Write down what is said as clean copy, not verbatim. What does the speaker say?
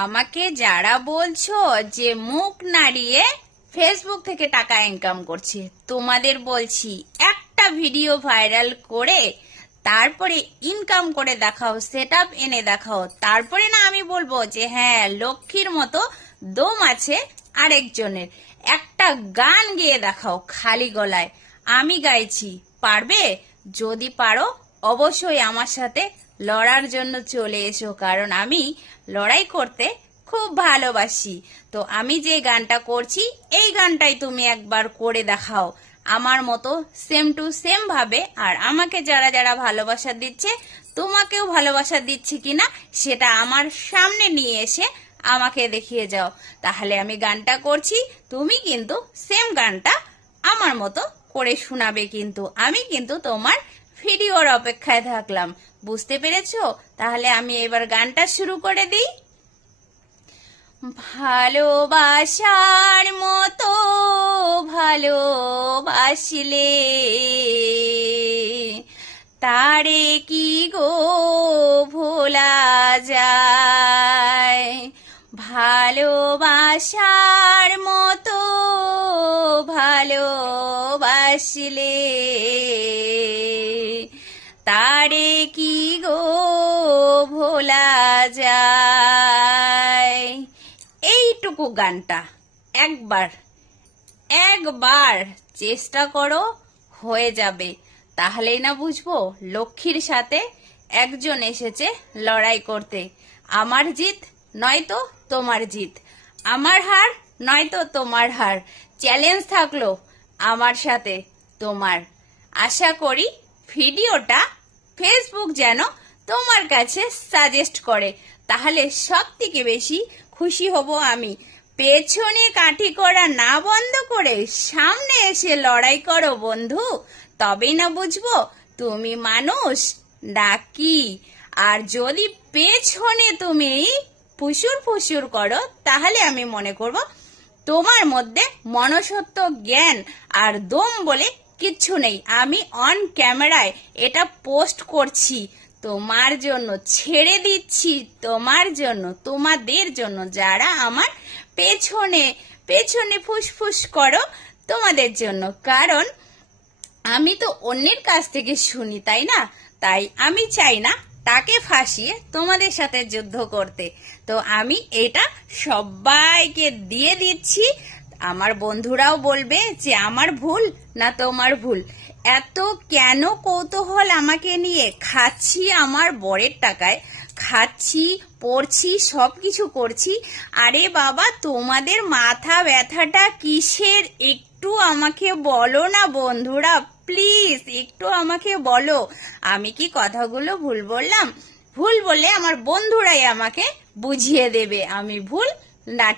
আমাকে যারা বলছো যে মুখ নাড়িয়ে ফেসবুক থেকে টাকা ইনকাম করছে, তোমাদের বলছি একটা ভিডিও ভাইরাল করে তারপরে ইনকাম করে দেখাও, সেটআপ এনে দেখাও, তারপরে না আমি বলবো যে হ্যাঁ লক্ষ্মীর মতো দম আছে আরেকজনের। একটা গান গেয়ে দেখাও খালি গলায়, আমি গাইছি, পারবে? যদি পারো অবশ্যই আমার সাথে লড়ার জন্য চলে এসো, কারণ আমি লড়াই করতে খুব ভালোবাসি। তো আমি যে গানটা করছি এই গানটাই তুমি একবার করে দেখাও আমার মতো সেম টু সেম ভাবে। আর আমাকে যারা যারা ভালোবাসা দিচ্ছে তোমাকেও ভালোবাসা দিচ্ছি কিনা সেটা আমার সামনে নিয়ে এসে আমাকে দেখিয়ে যাও। তাহলে আমি গানটা করছি, তুমি কিন্তু সেম গানটা আমার মতো করে শোনাবে। কিন্তু আমি কিন্তু তোমার ভিডিওর অপেক্ষায় থাকলাম, বুঝতে পেরেছো? তাহলে আমি এবার গানটা শুরু করে দিই। ভালোবাসার মতো ভালোবাসলে তারে কি গো ভোলা যায়? ভালোবাসার মতো ভালোবাসলে তারে কি গো ভোলা যায়? এইটুকু গানটা একবার চেষ্টা করো, হয়ে যাবে। তাহলেই না বুঝবো লক্ষ্মীর সাথে একজন এসেছে লড়াই করতে। আমার জিত নয়তো তোমার জিত, আমার হার নয়তো তোমার হার। চ্যালেঞ্জ থাকলো আমার সাথে তোমার। আশা করি ভিডিওটা ফেসবুক যেন তোমার কাছে সাজেস্ট করে, তাহলে সব থেকে বেশি খুশি হব আমি। পেছনে কাঠি করা না বন্ধ করে সামনে এসে লড়াই করো বন্ধু, তবেই না বুঝবো তুমি মানুষ নাকি। আর যদি পেছনে তুমি ফুসুর ফুসুর করো তাহলে আমি মনে করব তোমার মধ্যে মনসত্ব জ্ঞান আর দম বলে কিচ্ছু নেই। আমি অন ক্যামেরায় এটা পোস্ট করছি তোমার জন্য, ছেড়ে দিচ্ছি তোমার জন্য, তোমাদের জন্য, যারা আমার পেছনে পেছনে ফুসফুস করো তোমাদের জন্য। কারণ আমি তো অন্যের কাছ থেকে শুনি, তাই না? তাই আমি চাই না তাকে ফাঁসিয়ে তোমাদের সাথে যুদ্ধ করতে। তো আমি এটা সবাইকে দিয়ে দিচ্ছি। আমার বন্ধুরাও বলবে যে আমার ভুল না তোমার ভুল। এত কেন কৌতূহল আমাকে নিয়ে? খাচ্ছি আমার বরের টাকায়, খাচ্ছি, পড়ছি, সবকিছু করছি। আরে বাবা, তোমাদের মাথা ব্যথাটা কিসের একটু আমাকে বলো না বন্ধুরা, প্লিজ একটু আমাকে বলো। আমি কি কথাগুলো ভুল বললাম? ভুল বললে আমার বন্ধুরাই আমাকে বুঝিয়ে দেবে আমি ভুল না।